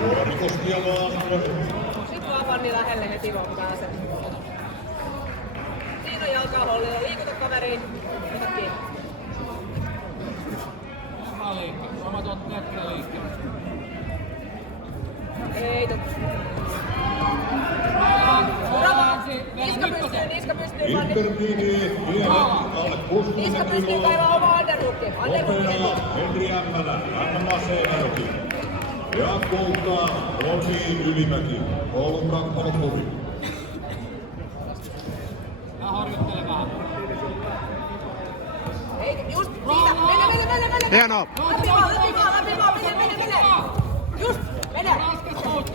Vuorikoski ja Vaaström. Sitten vaan Fanni lähelle heti vaan pääsee. Siinä on jalkahollilla. Liikuta kaveriin. Ota kiinni. Sama liikka. Sama tuot nettiä liikkeelle. Ei tuu. Niska pystyy Fanni. Interviini vielä alle 60 Niska pystyy kiloa. kaivaa oma underhooki. Opera Henri Ämmälä, Anna Seinäjoki. Ja kultaa Roni Ylimäki, Oulun Kamppailuklubi. Mä horjuttelen vähän. Ei, just siitä. Mene. Hienoa. Läpi vaan. Mene. Just, mene.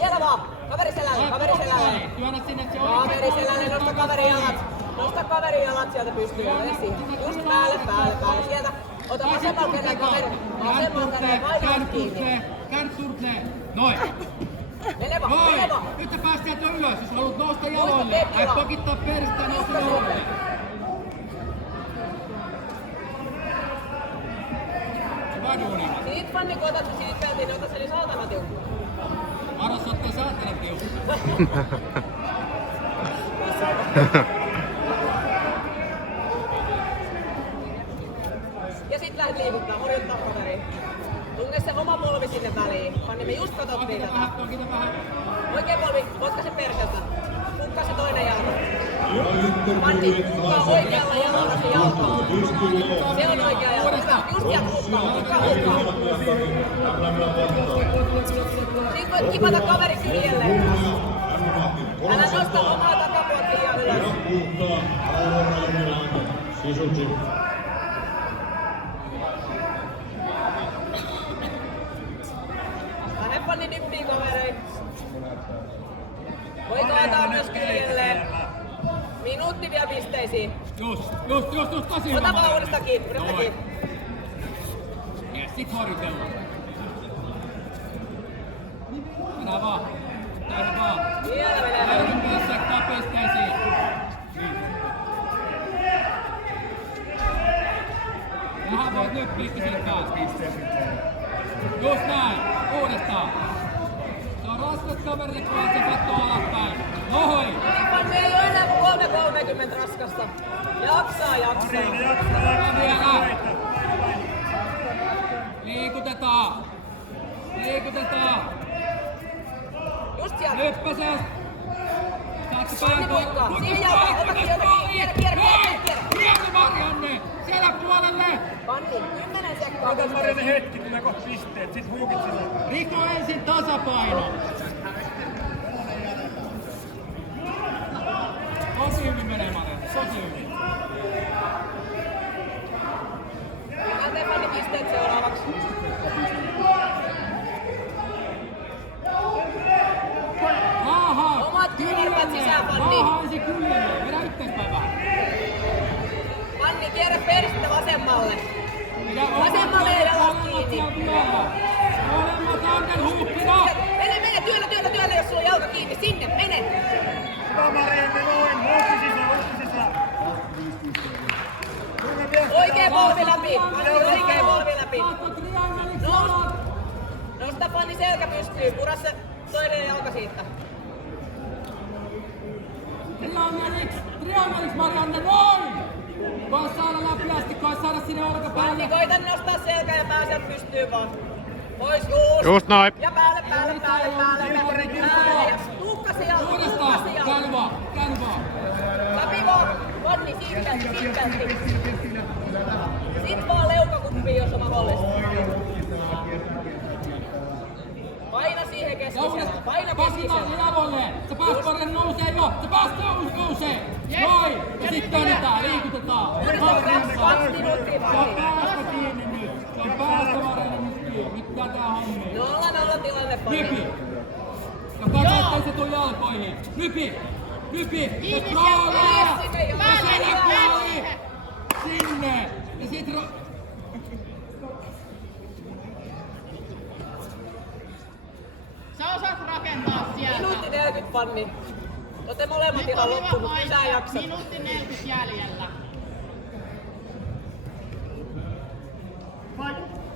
Vielä vaan. Kaveri selälle. Työnnä sinne se Kaveri selälle, nosta kaverin jalat sieltä pystyy esiin. Just päälle. Sieltä. Ota vasemmalla kädellä kaveri. Vasemmalla kädellä vaihdat kiinni. Käännyt surklee. Noin. Mene vaan. Nyt sä pääst sieltä ylös, jos haluat nousta jaloille. Ai pakittaa peristä ja nousta jaloille. Hyvä duuni. Siitä Fanni, kun otat siitä peltiin, niin ota se niin saatana tiukku. Varos ottaa saatana tiukku. Ja sit lähdet liikuttaa, horjuttaa kaveriin. Tunne se oma polvi sinne väliin. Fanni, me just katsottiin tätä. Oikein polvi, otka se perseltä. Kukkaa se toinen jalka. Fanni, kukkaa oikealla jalalla se jalka. Se on oikea jalka. Hyvä, just ja kukkaa. Niin voit kipata kaveri kyljelle. Älä nosta omaa takapuolta liian ylös. Lähde Fanni nyppiin kaverein. Voi kaataa myös kyljelleen. Minuutti vielä pisteisiin. Just, tosi Ota vaan uudestaan kiinni. Yes, sit horjutellaan. Mennään vaan. Näin vaan. Vielä menee. 45 sektaa pisteisiin. Vähän voit nyt pisteisiin päästä. Just näin. Uudestaan. Se on raskas kaverille, kun se kattoo alaspäin. Nohoi! Fanni ei oo enää 3.30 raskasta. Jaksaa. Vielä. Liikutetaan. Just sieltä. Lyppäses. Saatko Fanni muikkaa. Siihen jalkaan. Ota sieltä kiinni. Kierrä Marianne. Siellä puolelle. Fanni, 10 sekkaa. Ota Marianne hetki, tulee kohta pisteet. Sit huikit sinne. Riko ensin tasapaino. Tosi hyvin menee Marianne. Tosi hyvin. Mä teen Fanni pisteet seuraavaksi. Omat kyynärpät sisään, Fanni. Ensin kyljelle. Vedä yhteispäin vähän. Fanni, kierrä peristä vasemmalle. Vasemmalle ja jalat kiinni. Molemmat underhookina. Mene, työllä, jos sulla on jalka kiinni. Sinne, mene. Hyvä Marianne, noin. Luukki sisään. Oikein polvi läpi. Fanni, oikein polvi läpi. Nosta Fanni selkä pystyy. Pura se toinen jalka siitä. Triangeliksi Marianne, noin! Koe saada läpiästi, koe saada sinne olkapäälle. Fanni, koita nostaa selkä ja pää sieltä pystyy vaan. Pois, Just noin. Ja päälle. Ja tuukka se jalka. Uudestaan, käänny vaan. Läpi vaan. Fanni, siitä. Sit vaan leukakuppiin, jos on mahdollista. Paina siihen keskiselle. Paskitaan jaloille. Se pääskorren nousee jo. Se nousee. Noin. Ja sit tönnetään, liikutetaan. Kaksi minuuttia. Se on päästä kiinni nyt. Se on päästä Marianne nyt kiinni. Nyt pitää tää hommia. 0-0 tilanne, Fanni. Nypi. Ja katso, ettei se tuu jalkoihin. Nypi. Ja scrollaa. Ja selkäpuoli. Sinne. Ja sit Sä osaat rakentaa sieltä. Minuutti 40, Fanni. Olette molemmat ihan loppu, mutta sä jaksat. Minuutti 40 jäljellä.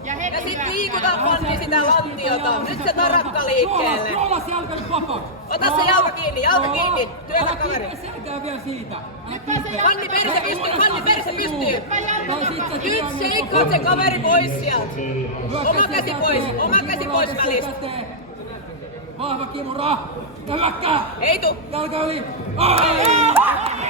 Ja heti liikuta Fanni sitä lattiota. Nyt se tarakka liikkeelle. Rolla se jalka nyt vapaaksi. Ota se jalka kiinni. Työtä kaveri. Älä selkää vielä siitä. Fanni perse pystyy. Nyt seikkaat se kaveri pois sieltä. Oma käsi pois välistä. Vahva kimura. Hyökkää. Ei tuu. Jalka yli. Ai!